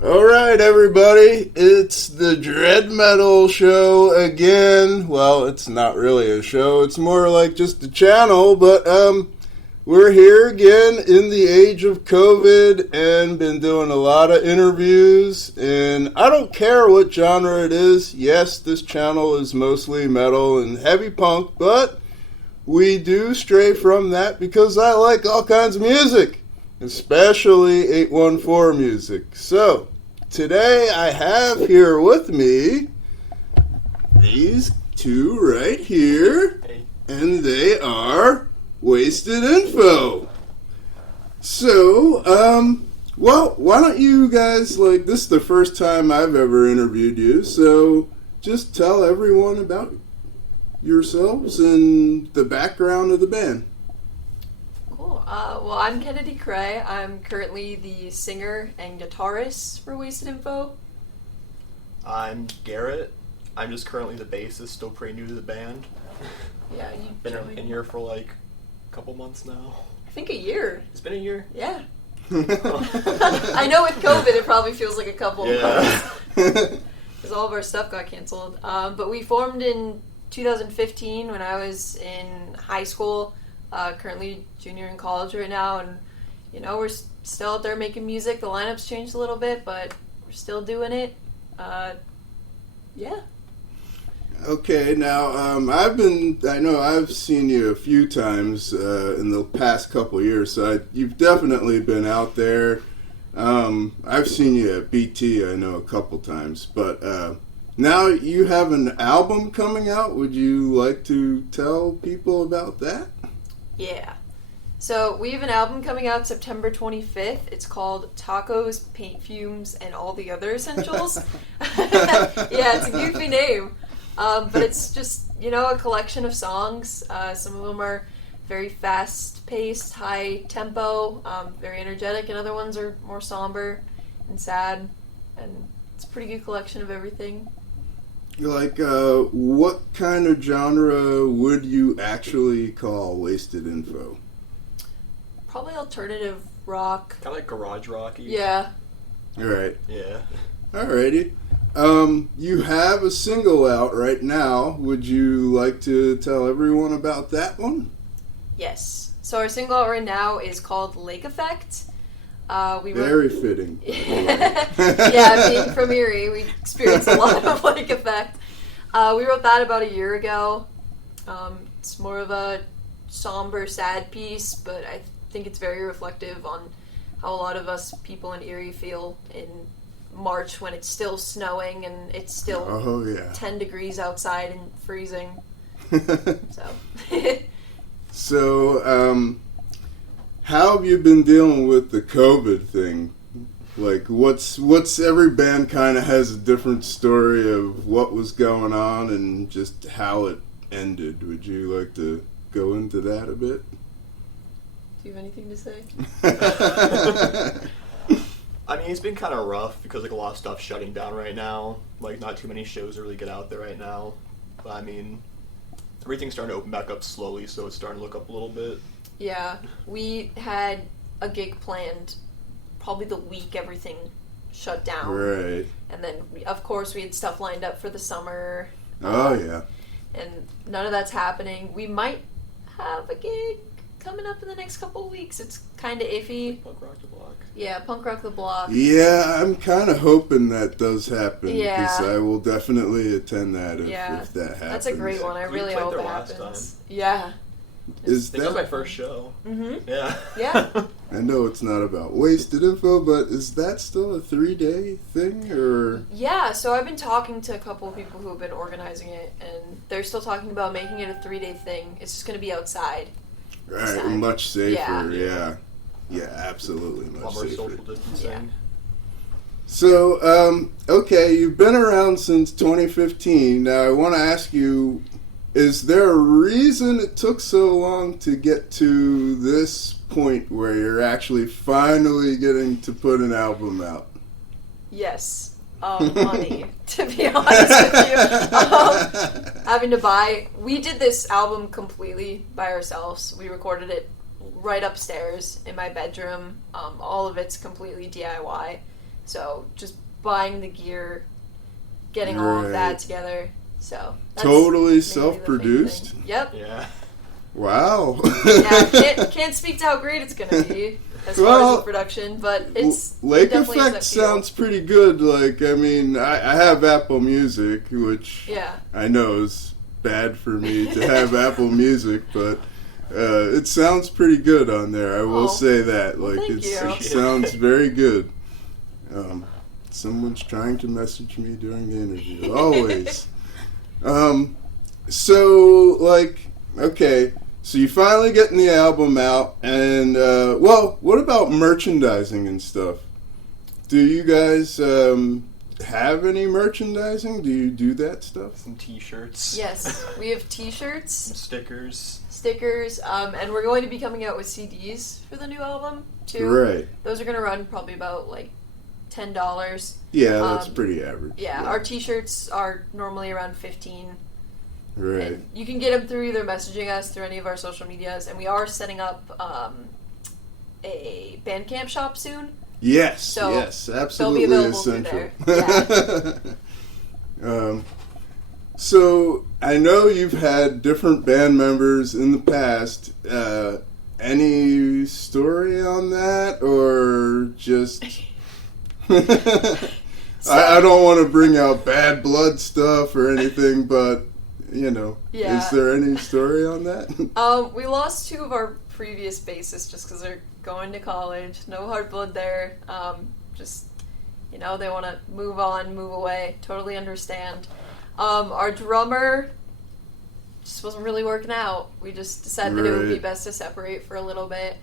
Alright, everybody, it's the Dread Metal Show again. Well, it's not really a show, it's more like just a channel, but we're here again in the age of COVID and been doing a lot of interviews, and I don't care what genre it is. Yes, this channel is mostly metal and heavy punk, but we do stray from that because I like all kinds of music, especially 814 music. So, today I have here with me these two right here, and they are Wasted Info. So, well, why don't you guys, this is the first time I've ever interviewed you, so just tell everyone about yourselves and the background of the band. Cool. Well, I'm Kennedy Cray. I'm currently the singer and guitarist for Wasted Info. I'm Garrett. I'm just currently the bassist, still pretty new to the band. Yeah, you've been joined. in here for like a couple months now. I think a year. It's been a year? Yeah. I know with COVID it probably feels like a couple of months. Because all of our stuff got canceled. But we formed in 2015 when I was in high school. Currently junior in college right now, and we're still out there making music. The lineup's changed a little bit, but we're still doing it. Yeah. Okay, now I know I've seen you a few times in the past couple years, so you've definitely been out there. I've seen you at BT, I know, a couple times, but now you have an album coming out. Would you like to tell people about that? Yeah. So we have an album coming out September 25th. It's called Tacos, Paint Fumes, and All the Other Essentials. Yeah, it's a goofy name. But it's just, a collection of songs. Some of them are very fast-paced, high-tempo, very energetic, and other ones are more somber and sad. And it's a pretty good collection of everything. What kind of genre would you actually call Wasted Info? Probably alternative rock. Kind of like garage rocky. Yeah. Alright. Yeah. Alrighty. You have a single out right now. Would you like to tell everyone about that one? Yes. So our single out right now is called Lake Effect. Very fitting. Yeah, being from Erie, we experienced a lot of Lake Effect. We wrote that about a year ago. It's more of a somber, sad piece, but I think it's very reflective on how a lot of us people in Erie feel in March when it's still snowing and it's still 10 degrees outside and freezing. So, how have you been dealing with the COVID thing? What's every band kind of has a different story of what was going on and just how it ended. Would you like to go into that a bit? Do you have anything to say? I mean, it's been kind of rough because a lot of stuff's shutting down right now. Not too many shows to really get out there right now. But I mean, everything's starting to open back up slowly, so it's starting to look up a little bit. Yeah, we had a gig planned probably the week everything shut down. Right. And then, of course, we had stuff lined up for the summer. Oh, yeah. And none of that's happening. We might have a gig coming up in the next couple of weeks. It's kind of iffy. Punk Rock the Block. Yeah, Punk Rock the Block. Yeah, I'm kind of hoping that does happen. Yeah. Because I will definitely attend that if that happens. That's a great one. I really hope it happens. Last time. Yeah. I think that was my first show. Mm-hmm. Yeah. Yeah. I know it's not about Wasted Info, but is that still a 3-day thing, or? Yeah, so I've been talking to a couple of people who have been organizing it, and they're still talking about making it a 3-day thing. It's just going to be outside. Right, much safer, Yeah. Yeah, absolutely much More safer. social distancing. Yeah. So, okay, you've been around since 2015. Now, I want to ask you, is there a reason it took so long to get to this point where you're actually finally getting to put an album out? Yes. Money, to be honest with you. Having to buy. We did this album completely by ourselves. We recorded it right upstairs in my bedroom. All of it's completely DIY. So just buying the gear, getting all of that Right. together. So that's Totally mainly the self-produced? main thing. Yep. Yeah. Wow. Yeah, can't speak to how great it's gonna be as far as the production, but it's Lake it definitely has Effect that feel. sounds pretty good. Like, I mean, I have Apple Music, which Yeah. I know is bad for me to have Apple Music, but it sounds pretty good on there. I will Oh, say that. Like, thank you. it sounds very good. Someone's trying to message me during the interview. Always. So, like, okay. So you finally getting the album out, and well, what about merchandising and stuff? Do you guys have any merchandising? Do you do that stuff? Some T-shirts. Yes, we have T-shirts, Some stickers. and we're going to be coming out with CDs for the new album too. Right. Those are going to run probably about like $10. Yeah, that's Um, pretty average. Yeah, our T-shirts are normally around $15. Right. And you can get them through either messaging us through any of our social medias, and we are setting up a Bandcamp shop soon. Yes. So yes. they'll Absolutely be available through essential. there. Yeah. So I know you've had different band members in the past. Any story on that, or just? I don't want to bring out bad blood stuff or anything, but Yeah. is there any story on that? We lost two of our previous bassists just because they're going to college. No hard blood there. Just, they want to move on, move away. Totally understand. Our drummer just wasn't really working out. We just decided that it would be Right. best to separate for a little bit.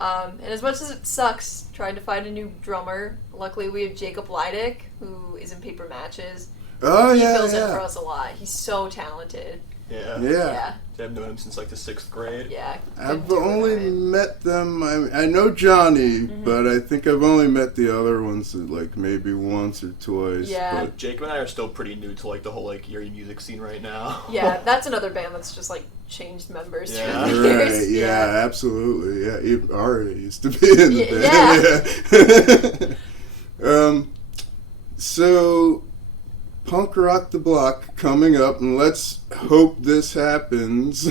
And as much as it sucks trying to find a new drummer, luckily we have Jacob Leidick, who is in Paper Matches. Oh He yeah, fills in for yeah, us a lot. He's so talented. Yeah. yeah. I've known him since like the 6th grade. Yeah. I've couldn't do only without him. met them. I know Johnny, Mm-hmm. but I think I've only met the other ones like maybe once or twice. Yeah. But Jacob and I are still pretty new to like the whole like Erie music scene right now. Yeah, that's another band that's just like changed members Yeah. through the right, years. yeah, absolutely. Yeah, even Ari used to be in the band. Yeah. So Punk Rock the Block coming up, and let's hope this happens.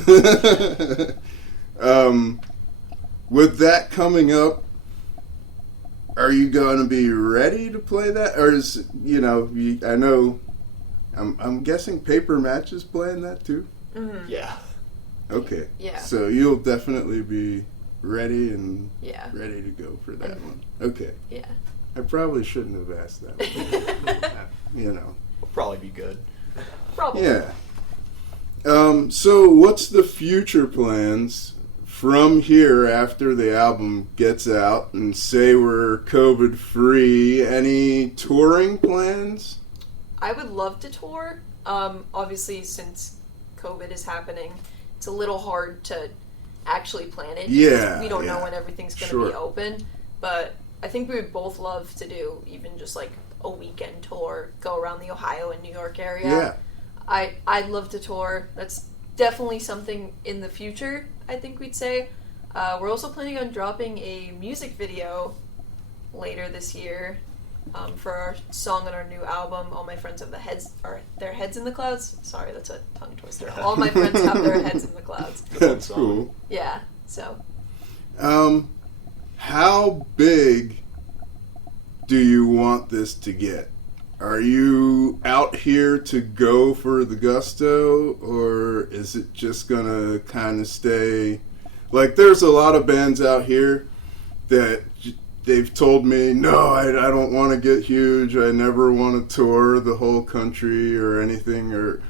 With that coming up, are you going to be ready to play that, or is I know, I'm guessing Paper Matches playing that too. Mhm. Yeah. Okay. Yeah. So you'll definitely be ready and Yeah. ready to go for that one. Okay. Yeah. I probably shouldn't have asked that one. We'll probably be good. Probably. Yeah. So what's the future plans from here after the album gets out and say we're COVID free? Any touring plans? I would love to tour. Obviously, since COVID is happening, it's a little hard to actually plan it. Yeah, We don't know yeah. when everything's going to Sure. be open. But I think we would both love to do even just like a weekend tour, go around the Ohio and New York area. Yeah. I'd love to tour. That's definitely something in the future, I think we'd say. We're also planning on dropping a music video later this year for our song on our new album. All my friends have their heads in the clouds. Sorry, that's a tongue twister. All my friends have their heads in the clouds. That's cool. Yeah, so. How big do you want this to get? Are you out here to go for the gusto, or is it just gonna kind of stay? Like, there's a lot of bands out here that they've told me, no, I don't want to get huge. I never want to tour the whole country or anything. Or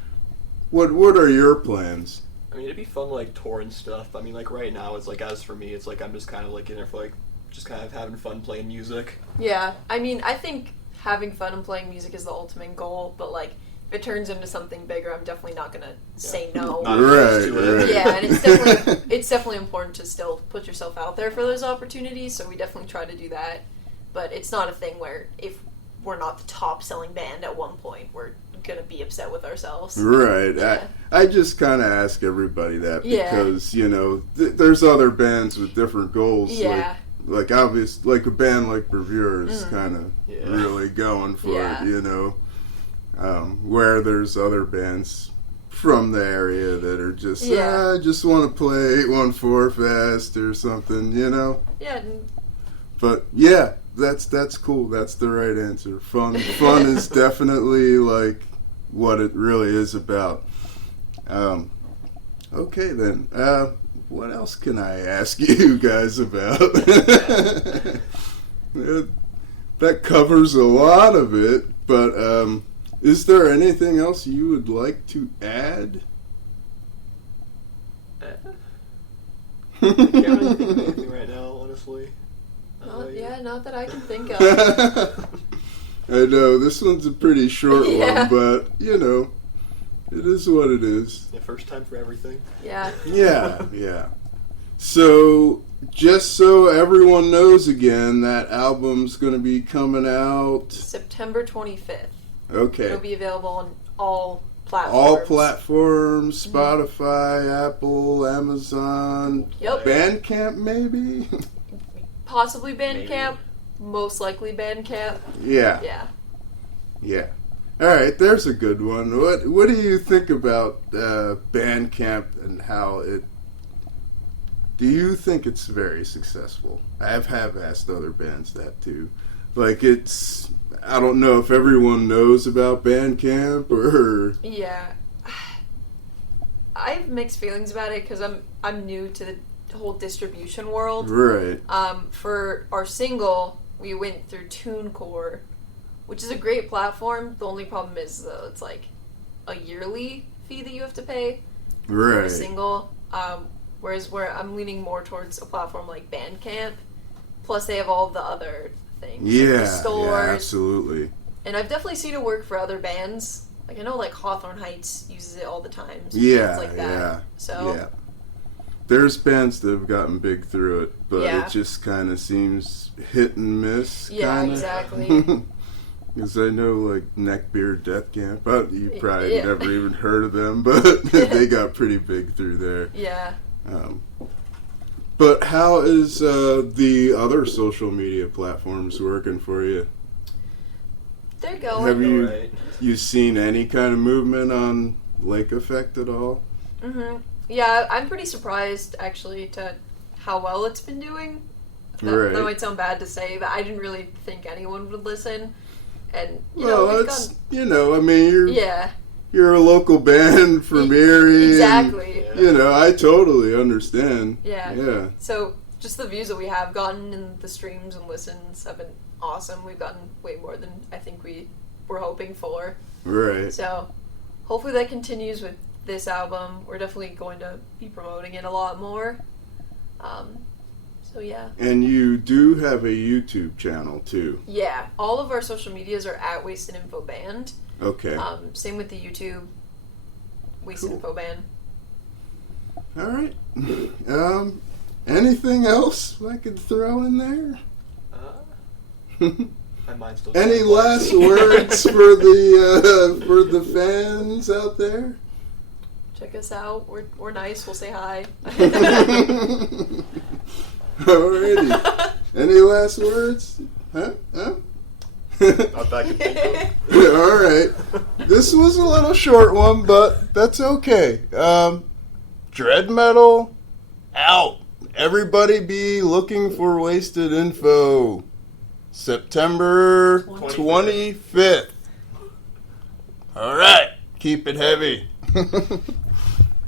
what are your plans? I mean, it'd be fun to like tour and stuff. I mean, like right now, it's like as for me, it's like I'm just kind of like in there for like just kind of having fun playing music. Yeah, I mean, I think having fun and playing music is the ultimate goal, but like if it turns into something bigger, I'm definitely not gonna say no. Not Right, used to it. right. Yeah, and it's definitely important to still put yourself out there for those opportunities. So we definitely try to do that, but it's not a thing where if we're not the top selling band at one point, we're gonna be upset with ourselves. Right. Yeah. I just kind of ask everybody that Yeah. because, there's other bands with different goals. Yeah. like obvious, like a band like Bravura is kind of Yeah. really going for Yeah. it, you know. Where there's other bands from the area that are just, I just want to play 814 Fest or something, you know. Yeah. But yeah, that's cool. That's the right answer. Fun is definitely like what it really is about. Okay then. What else can I ask you guys about? That covers a lot of it, but is there anything else you would like to add? I can't really think of anything right now, honestly. Not that I can think of. I know, this one's a pretty short Yeah. one, but, you know, it is what it is. Yeah, first time for everything. Yeah. Yeah. So, just so everyone knows again, that album's going to be coming out. September 25th. Okay. It'll be available on all platforms. All platforms, Spotify, Apple, Amazon, Yep. Bandcamp maybe? Possibly Bandcamp. Most likely Bandcamp. Yeah. All right, there's a good one. What do you think about Bandcamp and how it... Do you think it's very successful? I have asked other bands that too. Like it's... I don't know if everyone knows about Bandcamp or... Yeah. I have mixed feelings about it because I'm new to the whole distribution world. Right. For our single, we went through TuneCore, which is a great platform. The only problem is, though, it's like a yearly fee that you have to pay for a Right. single. Whereas where I'm leaning more towards a platform like Bandcamp. Plus, they have all the other things. Like Yeah, the stores. absolutely. And I've definitely seen it work for other bands. Like, I know, like, Hawthorne Heights uses it all the time. So Yeah, bands like that. yeah. So, Yeah. There's bands that have gotten big through it, but Yeah. it just kind of seems hit and miss. Yeah, kinda. exactly. Because I know, like, Neckbeard Death Camp, but you probably Yeah. never even heard of them, but they got pretty big through there. yeah. But how is the other social media platforms working for you? They're going. Have you Right. seen any kind of movement on Lake Effect at all? Mm-hmm. Yeah, I'm pretty surprised, actually, to how well it's been doing. Right. That might sound bad to say, but I didn't really think anyone would listen. And, you Well, know, we've it's, gone... you know, I mean, Yeah, you're a local band from Erie. exactly. And, you know, I totally understand. Yeah. Yeah. So, just the views that we have gotten and the streams and listens have been awesome. We've gotten way more than I think we were hoping for. Right. So, hopefully that continues with this album. We're definitely going to be promoting it a lot more. So, yeah. And you do have a YouTube channel, too. Yeah, all of our social medias are at Wasted Info Band. Okay. Same with the YouTube, Wasted Cool. Info Band. All right. Anything else I could throw in there? My mind's still Any going. last words for the fans out there? Check us out. We're nice. We'll say hi. Alrighty. Any last words? Huh? Not that I can think of. All right. This was a little short one, but that's okay. Dread metal out. Everybody be looking for Wasted Info. September 25th. All right. Keep it heavy.